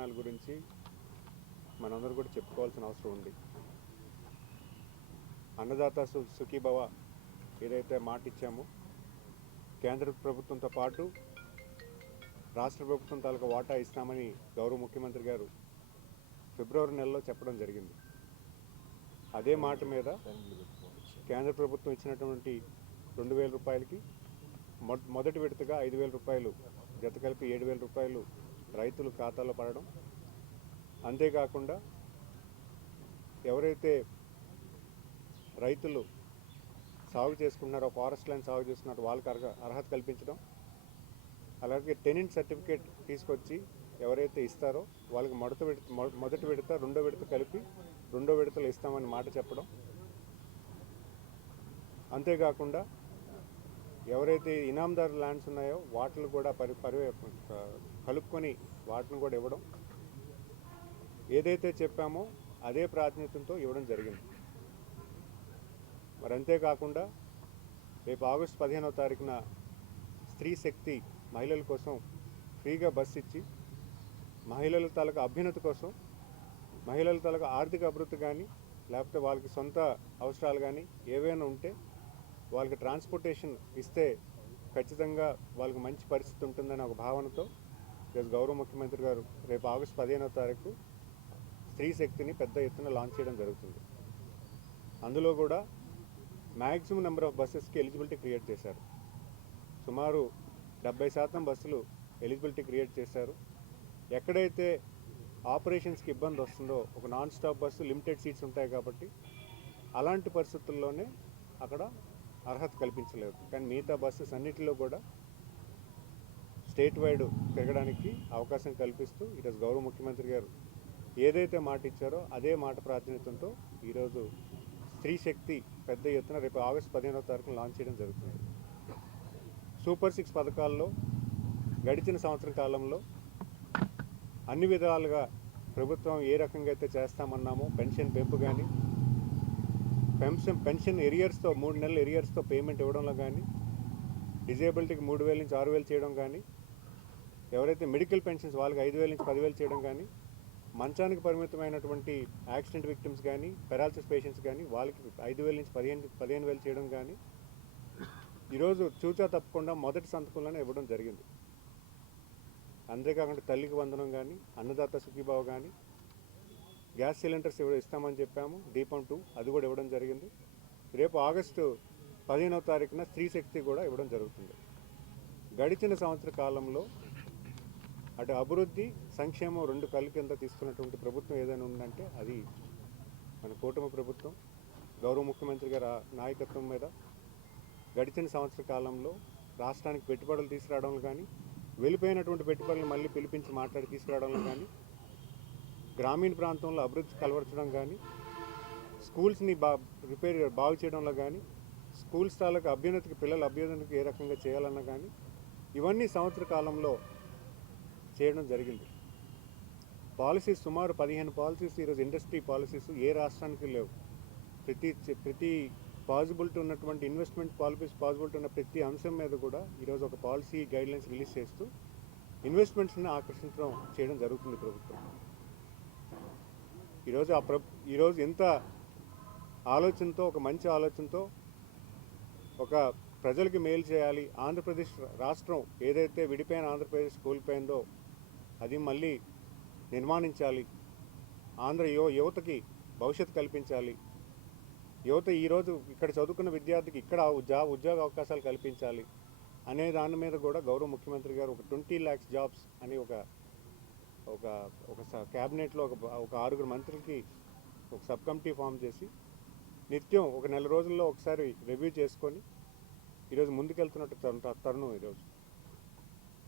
గురించి మనందరూ కూడా చెప్పుకోవాల్సిన అవసరం ఉంది. అన్నదాత సు సుఖీభవ ఏదైతే మాట ఇచ్చామో కేంద్ర ప్రభుత్వంతో పాటు రాష్ట్ర ప్రభుత్వం తాలూకా వాటా ఇస్తామని గౌరవ ముఖ్యమంత్రి గారు ఫిబ్రవరి నెలలో చెప్పడం జరిగింది. అదే మాట మీద కేంద్ర ప్రభుత్వం ఇచ్చినటువంటి రెండు వేల రూపాయలకి మొ మొదటి విడతగా ఐదు వేల రూపాయలు జత కలిపి ఏడు వేల రూపాయలు రైతులు ఖాతాలో పడడం. అంతేకాకుండా ఎవరైతే రైతులు సాగు చేసుకుంటున్నారో ఫారెస్ట్ ల్యాండ్ సాగు చేస్తున్నారో వాళ్ళకి అర్హ అర్హత కల్పించడం. అలాగే టెనెంట్ సర్టిఫికేట్ తీసుకొచ్చి ఎవరైతే ఇస్తారో వాళ్ళకి మొదటి విడత మొదటి విడత రెండో విడత కలిపి రెండో విడతలు ఇస్తామని మాట చెప్పడం. అంతేకాకుండా ఎవరైతే ఇనాందారు ల్యాండ్స్ ఉన్నాయో వాటిని కూడా పరి పరి కలుపుకొని వాటిని కూడా ఇవ్వడం. ఏదైతే చెప్పామో అదే ప్రాతినిధ్యంతో ఇవ్వడం జరిగింది. మరి అంతేకాకుండా రేపు ఆగస్టు పదిహేనవ తారీఖున స్త్రీ శక్తి మహిళల కోసం ఫ్రీగా బస్సు ఇచ్చి మహిళల తాలూకా అభ్యున్నతి కోసం మహిళల తాలూకా ఆర్థిక అభివృద్ధి కానీ లేకపోతే వాళ్ళకి సొంత అవసరాలు కానీ ఏవైనా ఉంటే వాళ్ళకి ట్రాన్స్పోర్టేషన్ ఇస్తే ఖచ్చితంగా వాళ్ళకి మంచి పరిస్థితి ఉంటుందనే ఒక భావనతో ఈరోజు గౌరవ ముఖ్యమంత్రి గారు రేపు ఆగస్టు పదిహేనవ తారీఖు స్త్రీ శక్తిని పెద్ద ఎత్తున లాంచ్ చేయడం జరుగుతుంది. అందులో కూడా మ్యాక్సిమం నెంబర్ ఆఫ్ బస్సెస్కి ఎలిజిబిలిటీ క్రియేట్ చేశారు. సుమారు డెబ్బై శాతం బస్సులు ఎలిజిబిలిటీ క్రియేట్ చేశారు. ఎక్కడైతే ఆపరేషన్స్కి ఇబ్బంది వస్తుందో ఒక non stop bus limited seats ఉంటాయి కాబట్టి అలాంటి పరిస్థితుల్లోనే అక్కడ అర్హత కల్పించలేదు. కానీ మిగతా బస్సెస్ అన్నిటిలో కూడా స్టేట్ వైడ్ పెరగడానికి అవకాశం కల్పిస్తూ ఈరోజు గౌరవ ముఖ్యమంత్రి గారు ఏదైతే మాట ఇచ్చారో అదే మాట ప్రాతినిధ్యంతో ఈరోజు స్త్రీ శక్తి పెద్ద ఎత్తున రేపు ఆగస్టు పదిహేనవ తారీఖున లాంచ్ చేయడం జరుగుతుంది. సూపర్ సిక్స్ పథకాల్లో గడిచిన సంవత్సరం కాలంలో అన్ని విధాలుగా ప్రభుత్వం ఏ రకంగా అయితే చేస్తామన్నామో పెన్షన్ పెంపు కానీ పెన్షన్ పెన్షన్ ఎరియర్స్తో మూడు నెలల ఎరియర్స్తో పేమెంట్ ఇవ్వడంలో కానీ డిజేబిలిటీకి మూడు వేల నుంచి ఆరు వేలు చేయడం కానీ ఎవరైతే మెడికల్ పెన్షన్స్ వాళ్ళకి ఐదు వేల నుంచి పదివేలు చేయడం కానీ మంచానికి పరిమితమైనటువంటి యాక్సిడెంట్ విక్టిమ్స్ కానీ పెరాలసిస్ పేషెంట్స్ కానీ వాళ్ళకి ఐదు వేల నుంచి పదిహేను పదిహేను వేలు చేయడం కానీ ఈరోజు చూచా తప్పకుండా మొదటి సంతకంలోనే ఇవ్వడం జరిగింది. అంతేకాకుండా తల్లికి వందనం కానీ అన్నదాత సుఖీభావ కానీ గ్యాస్ సిలిండర్స్ ఇవ్వ ఇస్తామని చెప్పాము దీపం టూ అది కూడా ఇవ్వడం జరిగింది. రేపు ఆగస్టు పదిహేనవ తారీఖున స్త్రీ శక్తి కూడా ఇవ్వడం జరుగుతుంది. గడిచిన సంవత్సర కాలంలో అటు అభివృద్ధి సంక్షేమం రెండు కళ్ళు కింద తీసుకున్నటువంటి ప్రభుత్వం ఏదైనా ఉందంటే అది మన కూటమి ప్రభుత్వం గౌరవ ముఖ్యమంత్రి గారి నాయకత్వం మీద గడిచిన సంవత్సర కాలంలో రాష్ట్రానికి పెట్టుబడులు తీసుకురావడంలో కానీ వెళ్ళిపోయినటువంటి పెట్టుబడులు మళ్ళీ పిలిపించి మాట్లాడి తీసుకురావడంలో కానీ గ్రామీణ ప్రాంతంలో అభివృద్ధి కలవరచడం కానీ స్కూల్స్ని బా రిపేర్ బాగు చేయడంలో కానీ స్కూల్ స్థాయిలకు అభ్యున్నతికి పిల్లల అభ్యున్నతికి ఏ రకంగా చేయాలన్నా కానీ ఇవన్నీ సంవత్సర కాలంలో చేయడం జరిగింది. పాలసీస్ సుమారు పదిహేను పాలసీస్ ఈరోజు ఇండస్ట్రీ పాలసీస్ ఏ రాష్ట్రానికి లేవు. ప్రతి ప్రతి పాజిబిలిటీ ఉన్నటువంటి ఇన్వెస్ట్మెంట్ పాలసీస్ పాజిబిలిటీ ఉన్న ప్రతి అంశం మీద కూడా ఈరోజు ఒక పాలసీ గైడ్లైన్స్ రిలీజ్ చేస్తూ ఇన్వెస్ట్మెంట్స్ని ఆకర్షించడం చేయడం జరుగుతుంది ప్రభుత్వం. ఈరోజు ఆ ప్ర ఈరోజు ఎంత ఆలోచనతో ఒక మంచి ఆలోచనతో ఒక ప్రజలకి మేలు చేయాలి. ఆంధ్రప్రదేశ్ రాష్ట్రం ఏదైతే విడిపోయిన ఆంధ్రప్రదేశ్ కోల్పోయిందో అది మళ్ళీ నిర్మాణించాలి. ఆంధ్ర యువ యువతకి భవిష్యత్తు కల్పించాలి. యువత ఈరోజు ఇక్కడ చదువుకున్న విద్యార్థికి ఇక్కడ జా ఉద్యోగ అవకాశాలు కల్పించాలి అనే దాని మీద కూడా గౌరవ ముఖ్యమంత్రి గారు ఒక ట్వంటీ ల్యాక్స్ జాబ్స్ అని ఒక ఒక ఒక స- క్యాబినెట్లో ఒక ఒక ఆరుగురు మంత్రులకి ఒక సబ్ కమిటీ ఫామ్ చేసి నిత్యం ఒక నెల రోజుల్లో ఒకసారి రివ్యూ చేసుకొని ఈరోజు ముందుకెళ్తున్నట్టు తరుణం ఈరోజు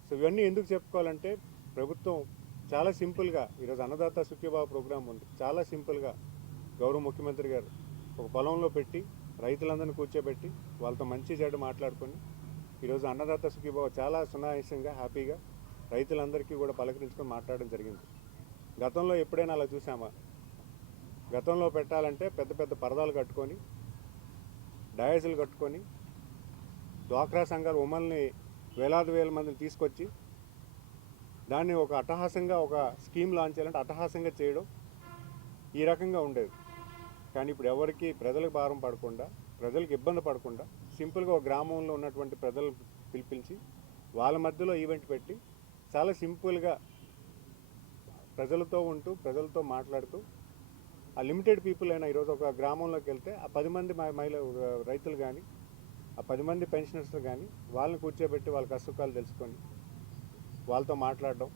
సో ఇవన్నీ ఎందుకు చెప్పుకోవాలంటే ప్రభుత్వం చాలా సింపుల్గా ఈరోజు అన్నదాత సుఖీభావ ప్రోగ్రాం ఉంది. చాలా సింపుల్గా గౌరవ ముఖ్యమంత్రి గారు ఒక పొలంలో పెట్టి రైతులందరినీ కూర్చోబెట్టి వాళ్ళతో మంచి చెడు మాట్లాడుకొని ఈరోజు అన్నదాత సుఖీభావ చాలా సునాయాసంగా హ్యాపీగా రైతులందరికీ కూడా పలకరించుకొని మాట్లాడడం జరిగింది. గతంలో ఎప్పుడైనా అలా చూసామా? గతంలో పెట్టాలంటే పెద్ద పెద్ద పరదాలు కట్టుకొని డయాజులు కట్టుకొని డ్వాక్రా సంఘాలు ఉమ్మల్ని వేలాది వేల మందిని తీసుకొచ్చి దాన్ని ఒక అట్టహాసంగా ఒక స్కీమ్ లాంచ్ చేయాలంటే అట్టహాసంగా చేయడం ఈ రకంగా ఉండేది. కానీ ఇప్పుడు ఎవరికి ప్రజలకు భారం పడకుండా ప్రజలకు ఇబ్బంది పడకుండా సింపుల్గా ఒక గ్రామంలో ఉన్నటువంటి ప్రజలు పిలిపించి వాళ్ళ మధ్యలో ఈవెంట్ పెట్టి చాలా సింపుల్గా ప్రజలతో ఉంటూ ప్రజలతో మాట్లాడుతూ ఆ లిమిటెడ్ పీపుల్ అయినా ఈరోజు ఒక గ్రామంలోకి వెళ్తే ఆ పది మంది మహిళ రైతులు కానీ ఆ పది మంది పెన్షనర్స్ కానీ వాళ్ళని కూర్చోబెట్టి వాళ్ళ కష్టసుఖాలు తెలుసుకొని వాళ్ళతో మాట్లాడడం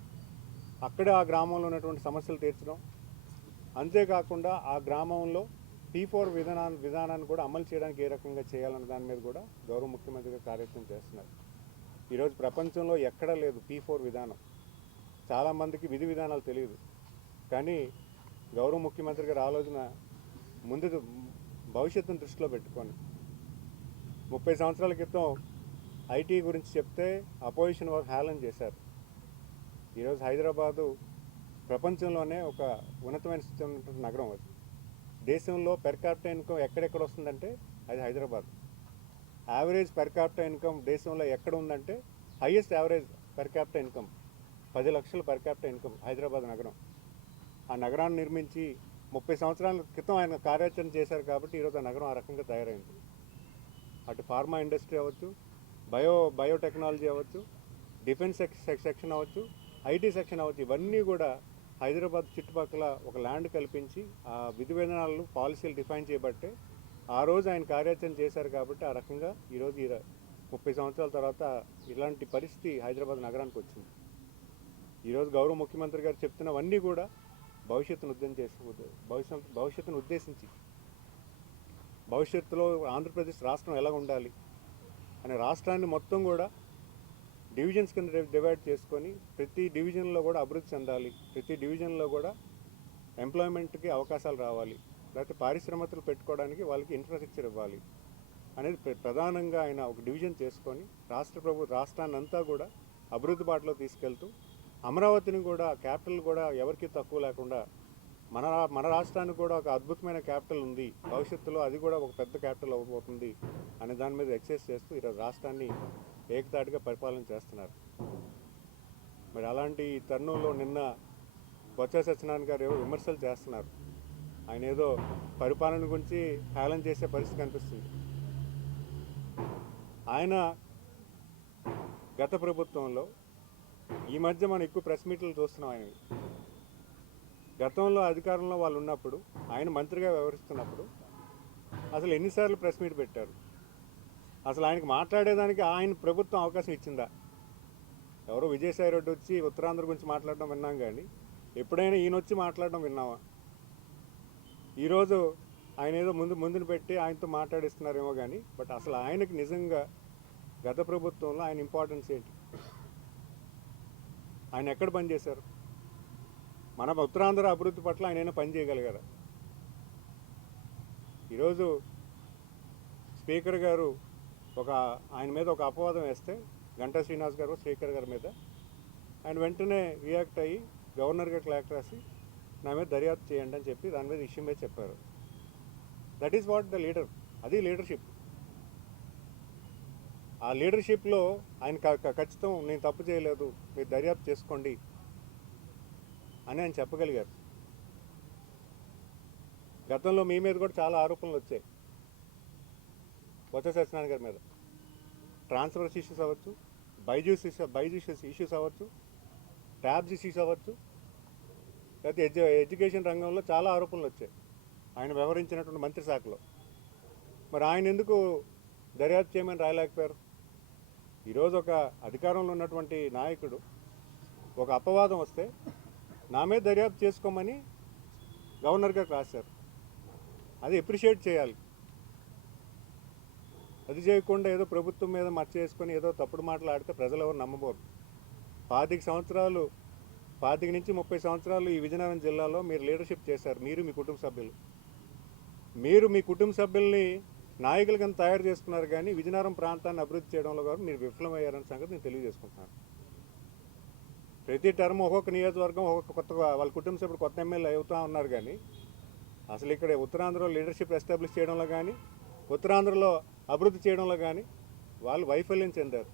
అక్కడే ఆ గ్రామంలో ఉన్నటువంటి సమస్యలు తీర్చడం. అంతేకాకుండా ఆ గ్రామంలో పీ ఫోర్ విధానా విధానాన్ని కూడా అమలు చేయడానికి ఏ రకంగా చేయాలన్న దాని మీద కూడా గౌరవ ముఖ్యమంత్రిగా కార్యక్రమం చేస్తున్నారు. ఈరోజు ప్రపంచంలో ఎక్కడా లేదు పీ ఫోర్ విధానం. చాలామందికి విధి విధానాలు తెలియదు. కానీ గౌరవ ముఖ్యమంత్రి గారి ఆలోచన ముందు భవిష్యత్తును దృష్టిలో పెట్టుకొని ముప్పై సంవత్సరాల క్రితం ఐటీ గురించి చెప్తే అపోజిషన్ వారు హేళన చేశారు. ఈరోజు హైదరాబాదు ప్రపంచంలోనే ఒక ఉన్నతమైన స్థితి ఉన్నటువంటి నగరం అది. దేశంలో పెర్ క్యాపిటల్ ఇన్కమ్ ఎక్కడెక్కడ వస్తుందంటే అది Hyderabad. Average per capital income దేశంలో ఎక్కడ ఉందంటే highest average per capital income పది లక్షల పెర్ క్యాపిటల్ ఇన్కమ్ హైదరాబాద్ నగరం. ఆ నగరాన్ని నిర్మించి ముప్పై సంవత్సరాల క్రితం ఆయన కార్యాచరణ చేశారు కాబట్టి ఈరోజు ఆ నగరం ఆ రకంగా తయారైంది. అటు ఫార్మా ఇండస్ట్రీ అవ్వచ్చు బయో బయోటెక్నాలజీ అవ్వచ్చు డిఫెన్స్ సెక్- సెక్షన్ అవ్వచ్చు ఐటీ సెక్షన్ అవ్వచ్చు ఇవన్నీ కూడా హైదరాబాద్ చుట్టుపక్కల ఒక ల్యాండ్ కల్పించి ఆ విధి విధానాలు పాలసీలు డిఫైన్ చేయబట్టే ఆ రోజు ఆయన కార్యాచరణ చేశారు కాబట్టి ఆ రకంగా ఈరోజు ఈ ముప్పై సంవత్సరాల తర్వాత ఇలాంటి పరిస్థితి హైదరాబాద్ నగరానికి వచ్చింది. ఈరోజు గౌరవ ముఖ్యమంత్రి గారు చెప్తున్నవన్నీ కూడా భవిష్యత్తును ఉద్దేశించి భవిష్యత్ భవిష్యత్తును ఉద్దేశించి. భవిష్యత్తులో ఆంధ్రప్రదేశ్ రాష్ట్రం ఎలా ఉండాలి అనే రాష్ట్రాన్ని మొత్తం కూడా డివిజన్స్ కింద డివైడ్ చేసుకొని ప్రతి డివిజన్లో కూడా అభివృద్ధి చెందాలి. ప్రతి డివిజన్లో కూడా ఎంప్లాయ్మెంట్కి అవకాశాలు రావాలి. లేకపోతే పారిశ్రామికలు పెట్టుకోవడానికి వాళ్ళకి ఇన్ఫ్రాస్ట్రక్చర్ ఇవ్వాలి అనేది ప్రధానంగా ఆయన ఒక డివిజన్ చేసుకొని రాష్ట్ర ప్రభు రాష్ట్రాన్ని అంతా కూడా అభివృద్ధి బాటలో తీసుకెళ్తూ అమరావతిని కూడా క్యాపిటల్ కూడా ఎవరికి తక్కువ లేకుండా మన మన రాష్ట్రానికి కూడా ఒక అద్భుతమైన క్యాపిటల్ ఉంది. భవిష్యత్తులో అది కూడా ఒక పెద్ద క్యాపిటల్ అవ్వబోతుంది అనే దాని మీద ఎక్సైజ్ చేస్తూ ఈరోజు రాష్ట్రాన్ని ఏకతాటిగా పరిపాలన చేస్తున్నారు. మరి అలాంటి ఈ తరుణంలో నిన్న బొత్స సత్యనారాయణ గారు ఏవో విమర్శలు చేస్తున్నారు. ఆయన ఏదో పరిపాలన గురించి హేళన చేసే పరిస్థితి కనిపిస్తుంది. ఆయన గత ప్రభుత్వంలో ఈ మధ్య మనం ఎక్కువ ప్రెస్ మీట్లు చూస్తున్నాం ఆయన గతంలో అధికారంలో వాళ్ళు ఉన్నప్పుడు ఆయన మంత్రిగా వ్యవహరిస్తున్నప్పుడు అసలు ఎన్నిసార్లు ప్రెస్ మీట్ పెట్టారు? అసలు ఆయనకి మాట్లాడేదానికి ఆయన ప్రభుత్వం అవకాశం ఇచ్చిందా? ఎవరో విజయసాయి రెడ్డి వచ్చి ఉత్తరాంధ్ర గురించి మాట్లాడడం విన్నాం కానీ ఎప్పుడైనా ఈయన వచ్చి మాట్లాడడం విన్నావా? ఈరోజు ఆయన ఏదో ముందు ముందుని పెట్టి ఆయనతో మాట్లాడిస్తున్నారేమో కానీ బట్ అసలు ఆయనకి నిజంగా గత ప్రభుత్వంలో ఆయన ఇంపార్టెన్స్ ఏంటి? ఆయన ఎక్కడ పనిచేశారు మన ఉత్తరాంధ్ర అభివృద్ధి పట్ల ఆయన ఏమైనా పని చేయగలిగారా? ఈరోజు స్పీకర్ గారు ఒక ఆయన మీద ఒక అపవాదం వేస్తే గంటా శ్రీనివాస్ గారు స్పీకర్ గారి మీద ఆయన వెంటనే రియాక్ట్ అయ్యి గవర్నర్ గారికి లేఖ రాసి నా మీద దర్యాప్తు చేయండి అని చెప్పి దాని మీద ఇష్యూ మీద చెప్పారు. That is what the leader అది లీడర్షిప్ ఆ లీడర్షిప్లో ఆయన ఖచ్చితం నేను తప్పు చేయలేదు మీరు దర్యాప్తు చేసుకోండి అని ఆయన చెప్పగలిగారు. గతంలో మీ మీద కూడా చాలా ఆరోపణలు వచ్చాయి. బొత్స సత్యనారాయణ గారి మీద. ట్రాన్స్ఫర్స్ ఇష్యూస్ అవ్వచ్చు బైజూస్ బైజూస్ ఇష్యూస్ అవ్వచ్చు ట్యాబ్స్ ఇష్యూస్ అవ్వచ్చు. లేకపోతే ఎడ్యు ఎడ్యుకేషన్ రంగంలో చాలా ఆరోపణలు వచ్చాయి. ఆయన వ్యవహరించినటువంటి మంత్రి శాఖలో. మరి ఆయన ఎందుకు దర్యాప్తు చేయమని రాయలేకపోయారు? ఈరోజు ఒక అధికారంలో ఉన్నటువంటి నాయకుడు ఒక అపవాదం వస్తే నా మీద దర్యాప్తు చేసుకోమని గవర్నర్ గారికి రాశారు. అది ఎప్రిషియేట్ చేయాలి. అది చేయకుండా ఏదో ప్రభుత్వం మీద మచ్చ చేసుకొని ఏదో తప్పుడు మాటలు ఆడితే ప్రజలు ఎవరు నమ్మబోరు. పాతిక సంవత్సరాలు పాతిక నుంచి ముప్పై సంవత్సరాలు ఈ విజయనగరం జిల్లాలో మీరు లీడర్షిప్ చేశారు. మీరు మీ కుటుంబ సభ్యులు. మీరు మీ కుటుంబ సభ్యుల్ని నాయకులు కింద తయారు చేసుకున్నారు కానీ విజయనగరం ప్రాంతాన్ని అభివృద్ధి చేయడంలో కూడా మీరు విఫలమయ్యారన్న సంగతి నేను తెలియజేసుకుంటున్నాను. ప్రతి టర్మ్ ఒక్కొక్క నియోజకవర్గం ఒక్కొక్క కొత్త వాళ్ళ కుటుంబ సభ్యులు కొత్త ఎమ్మెల్యే అవుతా ఉన్నారు కానీ అసలు ఇక్కడ ఉత్తరాంధ్రలో లీడర్షిప్ ఎస్టాబ్లిష్ చేయడంలో కానీ ఉత్తరాంధ్రలో అభివృద్ధి చేయడంలో కానీ వాళ్ళు వైఫల్యం చెందారు.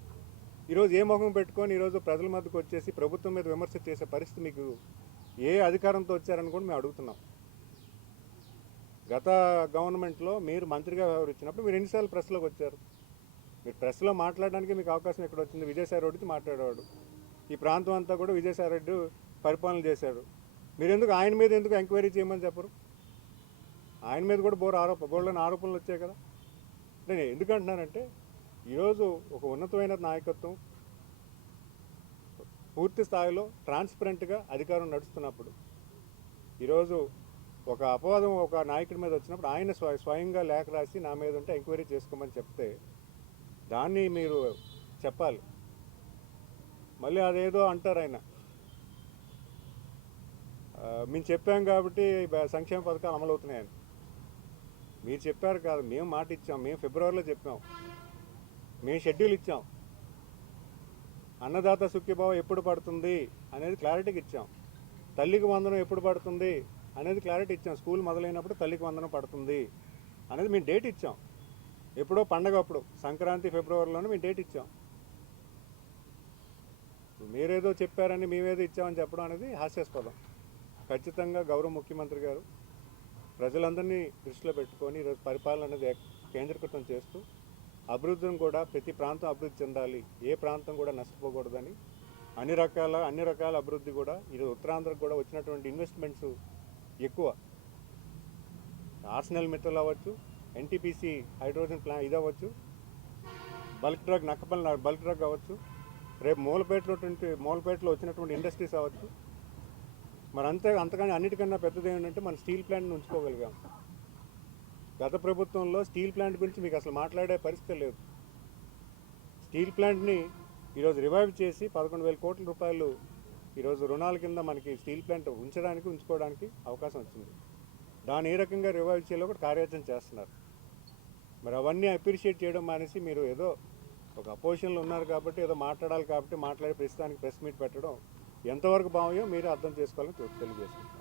ఈరోజు ఏ ముఖం పెట్టుకొని ఈరోజు ప్రజల మధ్యకు వచ్చేసి ప్రభుత్వం మీద విమర్శ చేసే పరిస్థితి మీకు ఏ అధికారంతో వచ్చారని కూడా మేము అడుగుతున్నాం. గత గవర్నమెంట్లో మీరు మంత్రిగా వ్యవహరించినప్పుడు మీరు ఎన్నిసార్లు ప్రెస్లోకి వచ్చారు? మీరు ప్రెస్లో మాట్లాడడానికి మీకు అవకాశం ఎక్కడ వచ్చింది? విజయసాయి రెడ్డితో మాట్లాడేవాడు. ఈ ప్రాంతం అంతా కూడా విజయసాయి రెడ్డి పరిపాలన చేశాడు. మీరు ఎందుకు ఆయన మీద ఎందుకు ఎంక్వైరీ చేయమని చెప్పరు? ఆయన మీద కూడా బోర్ ఆరోప బోర్డులోని ఆరోపణలు వచ్చాయి కదా. నేను ఎందుకు అంటున్నానంటే ఈరోజు ఒక ఉన్నతమైన నాయకత్వం పూర్తి స్థాయిలో ట్రాన్స్పరెంట్గా అధికారం నడుస్తున్నప్పుడు ఈరోజు ఒక అపవాదం ఒక నాయకుడి మీద వచ్చినప్పుడు ఆయన స్వ- స్వయంగా లేఖ రాసి నా మీద ఉంటే ఎంక్వైరీ చేసుకోమని చెప్తే దాన్ని మీరు చెప్పాలి. మళ్ళీ అదేదో అంటారు ఆయన. మేము చెప్పాం కాబట్టి సంక్షేమ పథకాలు అమలవుతున్నాయని. మీరు చెప్పారు కాదు మేము మాట ఇచ్చాం మేము ఫిబ్రవరిలో చెప్పాం మేము షెడ్యూల్ ఇచ్చాం. అన్నదాత సుఖ్యభావ ఎప్పుడు పడుతుంది అనేది క్లారిటీకి ఇచ్చాం. తల్లికి వందనం ఎప్పుడు పడుతుంది అనేది క్లారిటీ ఇచ్చాం. స్కూల్ మొదలైనప్పుడు తల్లికి వందనం పడుతుంది అనేది మేము డేట్ ఇచ్చాం. ఎప్పుడో పండగ అప్పుడు సంక్రాంతి ఫిబ్రవరిలోనే మేము డేట్ ఇచ్చాం. మీరేదో చెప్పారని మేమేదో ఇచ్చామని చెప్పడం అనేది హాస్యాస్పదం. ఖచ్చితంగా గౌరవ ముఖ్యమంత్రి గారు ప్రజలందరినీ దృష్టిలో పెట్టుకొని ఈరోజు పరిపాలన అనేది కేంద్రీకృతం చేస్తూ అభివృద్ధిని కూడా ప్రతి ప్రాంతం అభివృద్ధి చెందాలి. ఏ ప్రాంతం కూడా నష్టపోకూడదని అన్ని రకాల అన్ని రకాల అభివృద్ధి కూడా ఈరోజు ఉత్తరాంధ్రకు కూడా వచ్చినటువంటి ఇన్వెస్ట్మెంట్స్ ఎక్కువ. ఆర్సనల్ మెటల్ అవ్వచ్చు ఎన్టీపీసీ హైడ్రోజన్ ప్లాన్ ఇది అవ్వచ్చు bulk drug Nakkapalli bulk drug అవ్వచ్చు రేపు మూలపేటలో మూలపేటలో వచ్చినటువంటి ఇండస్ట్రీస్ అవ్వచ్చు. మరి అంతే అంతకని అన్నిటికన్నా పెద్దది ఏంటంటే మన స్టీల్ ప్లాంట్ని ఉంచుకోగలిగాం. గత ప్రభుత్వంలో స్టీల్ ప్లాంట్ గురించి మీకు అసలు మాట్లాడే పరిస్థితి లేదు. స్టీల్ ప్లాంట్ని ఈరోజు రివైవ్ చేసి పదకొండు వేల కోట్ల రూపాయలు ఈరోజు రుణాల కింద మనకి స్టీల్ ప్లాంట్ ఉంచడానికి ఉంచుకోవడానికి అవకాశం వచ్చింది. దాన్ని ఏ రకంగా రివైవ్ చేయాలో కూడా కార్యాచరణ చేస్తున్నారు. మరి అవన్నీ అప్రిషియేట్ చేయడం మానేసి మీరు ఏదో ఒక అపోజిషన్లో ఉన్నారు కాబట్టి ఏదో మాట్లాడాలి కాబట్టి మాట్లాడి ప్రస్తుతానికి ప్రెస్ మీట్ పెట్టడం ఎంతవరకు భావ్యం మీరు అర్థం చేసుకోవాలని తెలియజేస్తుంది